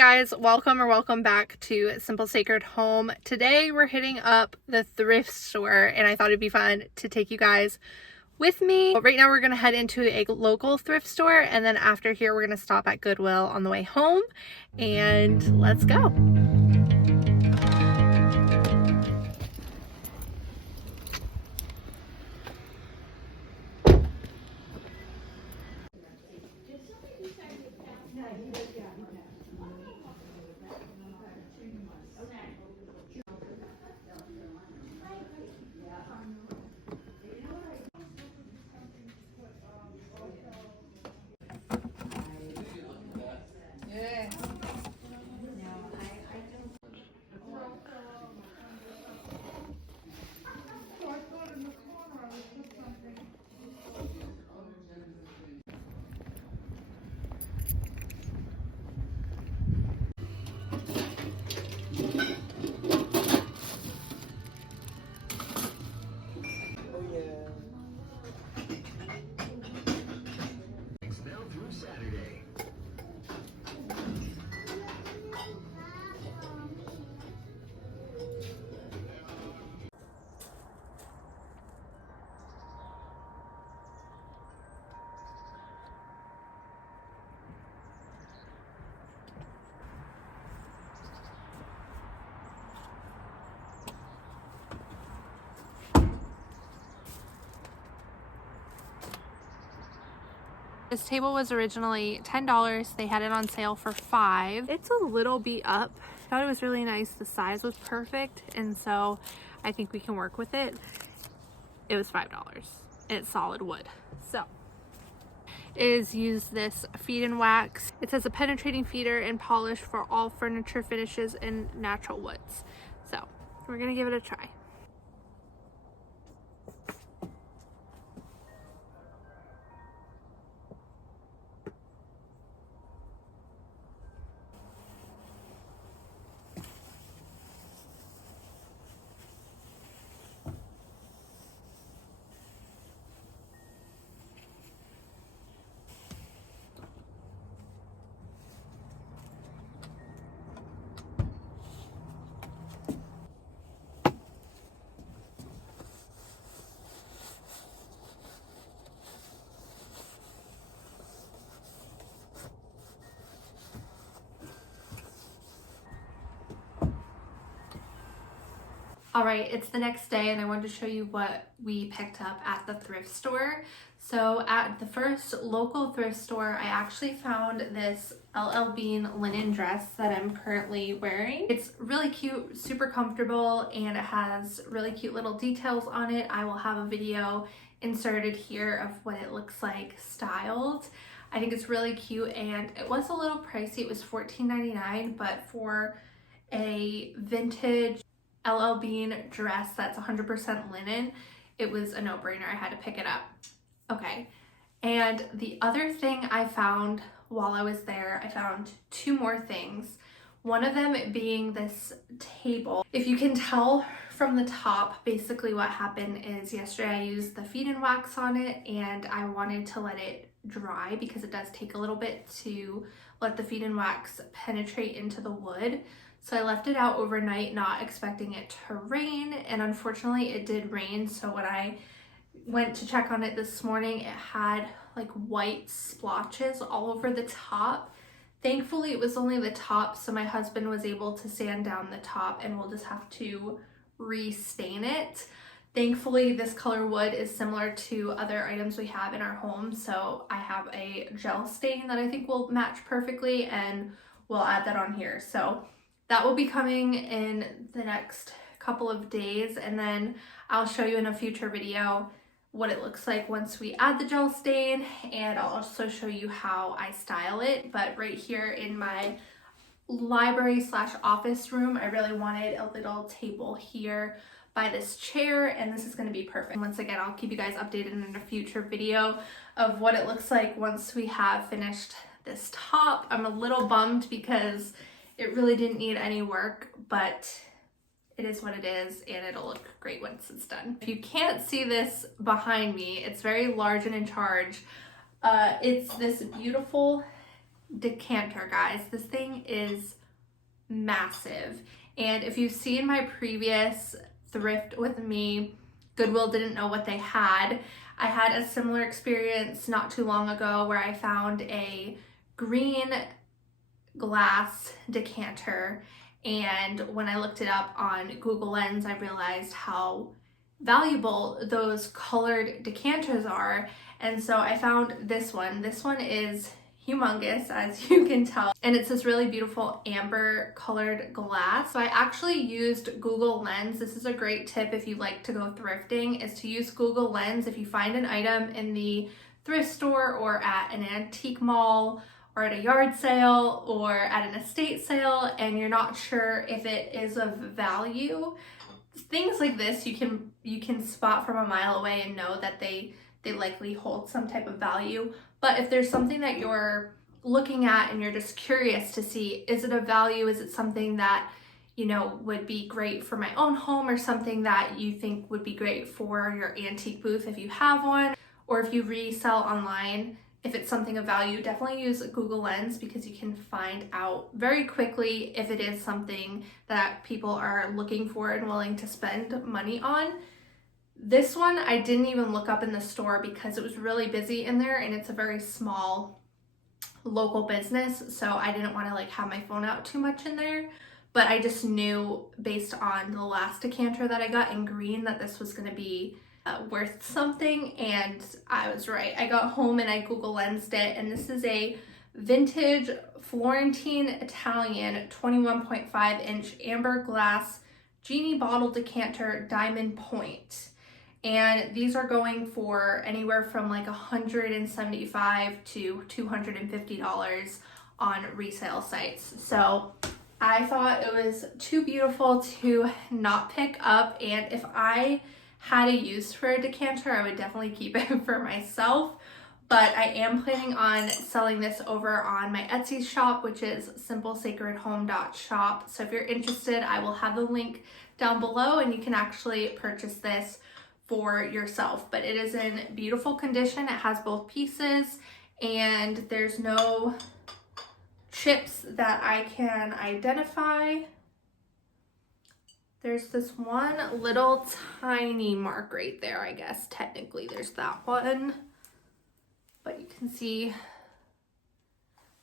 guys, welcome back to Simple Sacred Home. Today we're hitting up the thrift store and I thought it'd be fun to take you guys with me. Right now we're gonna head into a local thrift store and then after here we're gonna stop at Goodwill on the way home and let's go. This table was originally $10. They had it on sale for $5. It's a little beat up. I thought it was really nice. The size was perfect, and so I think we can work with it. It was $5 and it's solid wood. So is use this feed and wax. It says a penetrating feeder and polish for all furniture finishes and natural woods. So we're gonna give it a try. All right, it's the next day and I wanted to show you what we picked up at the thrift store. So at the first local thrift store, I actually found this LL Bean linen dress that I'm currently wearing. It's really cute, super comfortable, and it has really cute little details on it. I will have a video inserted here of what it looks like styled. I think it's really cute and it was a little pricey. It was $14.99, but for a vintage LL Bean dress that's 100% linen, it was a no-brainer. I had to pick it up. Okay, and the other thing I found while I was there, I found two more things. One of them being this table. If you can tell from the top, basically what happened is yesterday I used the feed and wax on it and I wanted to let it dry because it does take a little bit to let the feed and wax penetrate into the wood. So I left it out overnight, not expecting it to rain, and unfortunately it did rain. So when I went to check on it this morning, it had like white splotches all over the top. Thankfully it was only the top, so my husband was able to sand down the top and we'll just have to re-stain it. Thankfully this color wood is similar to other items we have in our home, so I have a gel stain that I think will match perfectly and we'll add that on here. So that will be coming in the next couple of days, and then I'll show you in a future video what it looks like once we add the gel stain, and I'll also show you how I style it. But right here in my library slash office room, I really wanted a little table here by this chair, and this is going to be perfect. Once again, I'll keep you guys updated in a future video of what it looks like once we have finished this top. I'm a little bummed because it really didn't need any work, but it is what it is and it'll look great once it's done. If you can't see this behind me, it's very large and in charge. It's this beautiful decanter, guys. This thing is massive. And if you've seen my previous thrift with me, Goodwill didn't know what they had. I had a similar experience not too long ago where I found a green glass decanter, and when I looked it up on Google Lens, I realized how valuable those colored decanters are. And so I found this one. This one is humongous, as you can tell, and it's this really beautiful amber colored glass. So I actually used Google Lens. This is a great tip if you like to go thrifting, is to use Google Lens. If you find an item in the thrift store or at an antique mall or at a yard sale or at an estate sale and you're not sure if it is of value, things like this you can spot from a mile away and know that they likely hold some type of value. But if there's something that you're looking at and you're just curious to see, is it of value? Is it something that, you know, would be great for my own home, or something that you think would be great for your antique booth if you have one, or if you resell online, if it's something of value, definitely use Google Lens, because you can find out very quickly if it is something that people are looking for and willing to spend money on. This one I didn't even look up in the store because it was really busy in there, and it's a very small local business, so I didn't want to like have my phone out too much in there. But I just knew based on the last decanter that I got in green that this was going to be worth something, and I was right. I got home and I Google Lensed it, and this is a vintage Florentine Italian 21.5 inch amber glass genie bottle decanter diamond point. And these are going for anywhere from like $175 to $250 on resale sites. So I thought it was too beautiful to not pick up, and if I had a use for a decanter, I would definitely keep it for myself. But I am planning on selling this over on my Etsy shop, which is simplesacredhome.shop. So if you're interested, I will have the link down below, and you can actually purchase this for yourself. But it is in beautiful condition. It has both pieces, and there's no chips that I can identify. There's this one little tiny mark right there, I guess. Technically, there's that one. But you can see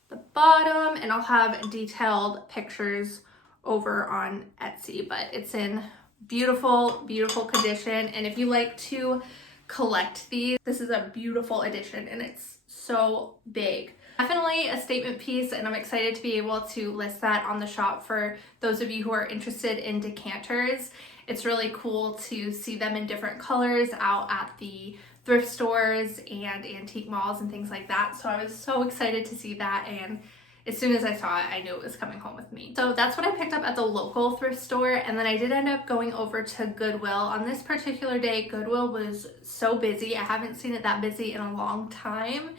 the bottom, and I'll have detailed pictures over on Etsy. But it's in beautiful, beautiful condition. And if you like to collect these, this is a beautiful edition, and it's so big. Definitely a statement piece, and I'm excited to be able to list that on the shop for those of you who are interested in decanters. It's really cool to see them in different colors out at the thrift stores and antique malls and things like that. So I was so excited to see that, and as soon as I saw it, I knew it was coming home with me. So that's what I picked up at the local thrift store, and then I did end up going over to Goodwill. On this particular day, Goodwill was so busy. I haven't seen it that busy in a long time.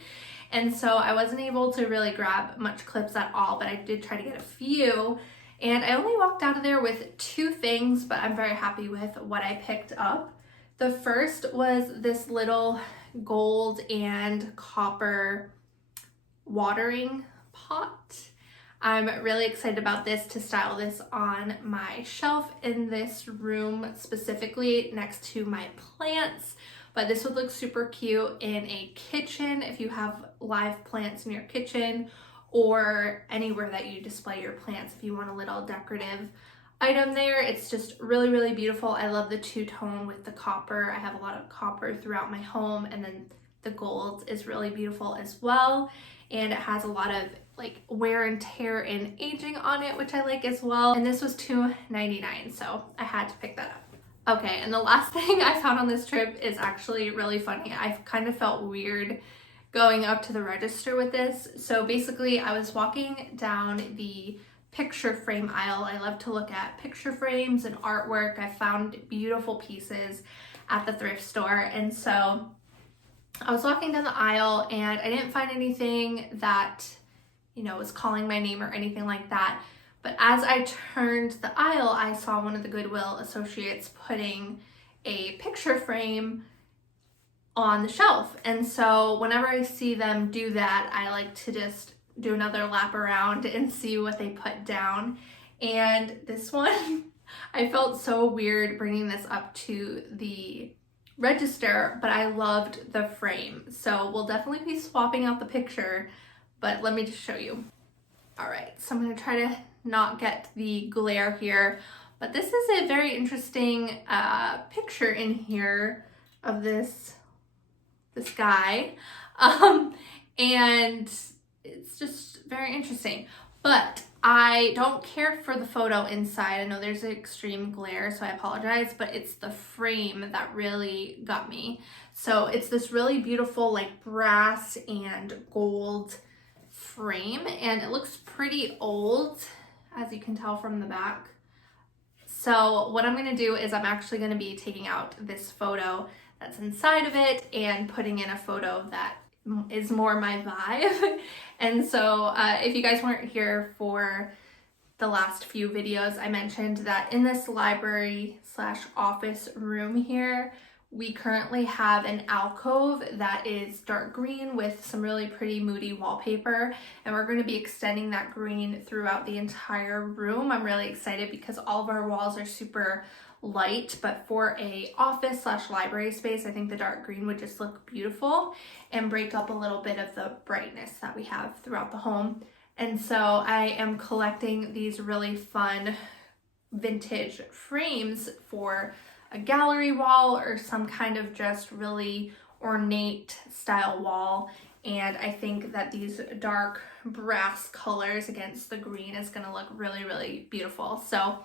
And so I wasn't able to really grab much clips at all, but I did try to get a few. And I only walked out of there with 2 things, but I'm very happy with what I picked up. The first was this little gold and copper watering pot. I'm really excited about this to style this on my shelf in this room, specifically next to my plants. But this would look super cute in a kitchen if you have live plants in your kitchen, or anywhere that you display your plants if you want a little decorative item there. It's just really, really beautiful. I love the two-tone with the copper. I have a lot of copper throughout my home, and then the gold is really beautiful as well. And it has a lot of like wear and tear and aging on it, which I like as well. And this was $2.99, so I had to pick that up. Okay, and the last thing I found on this trip is actually really funny. I kind of felt weird going up to the register with this. So basically, I was walking down the picture frame aisle. I love to look at picture frames and artwork. I found beautiful pieces at the thrift store. And so I was walking down the aisle, and I didn't find anything that, you know, was calling my name or anything like that. But as I turned the aisle, I saw one of the Goodwill associates putting a picture frame on the shelf. And so whenever I see them do that, I like to just do another lap around and see what they put down. And this one, I felt so weird bringing this up to the register, but I loved the frame. So we'll definitely be swapping out the picture, but let me just show you. All right, so I'm gonna try to not get the glare here, but this is a very interesting picture in here of this guy. And it's just very interesting, but I don't care for the photo inside. I know there's an extreme glare, so I apologize, but it's the frame that really got me. So it's this really beautiful like brass and gold frame, and it looks pretty old, as you can tell from the back. So what I'm gonna do is I'm actually gonna be taking out this photo that's inside of it and putting in a photo that is more my vibe. And so if you guys weren't here for the last few videos, I mentioned that in this library slash office room here, we currently have an alcove that is dark green with some really pretty moody wallpaper, and we're going to be extending that green throughout the entire room. I'm really excited because all of our walls are super light, but for a office slash library space, I think the dark green would just look beautiful and break up a little bit of the brightness that we have throughout the home. And so I am collecting these really fun vintage frames for a gallery wall or some kind of just really ornate style wall. And I think that these dark brass colors against the green is going to look really, really beautiful. So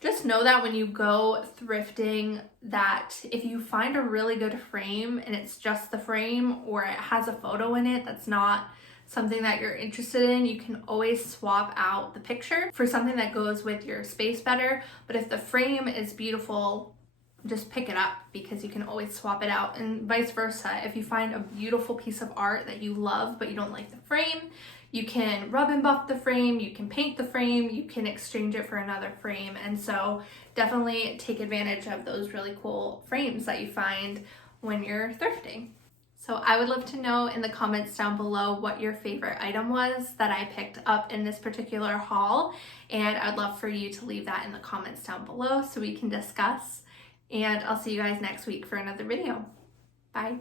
just know that when you go thrifting, that if you find a really good frame and it's just the frame, or it has a photo in it that's not something that you're interested in, you can always swap out the picture for something that goes with your space better. But if the frame is beautiful, just pick it up, because you can always swap it out, and vice versa. If you find a beautiful piece of art that you love but you don't like the frame, you can rub and buff the frame, you can paint the frame, you can exchange it for another frame. And so definitely take advantage of those really cool frames that you find when you're thrifting. So I would love to know in the comments down below what your favorite item was that I picked up in this particular haul. And I'd love for you to leave that in the comments down below so we can discuss. And I'll see you guys next week for another video. Bye.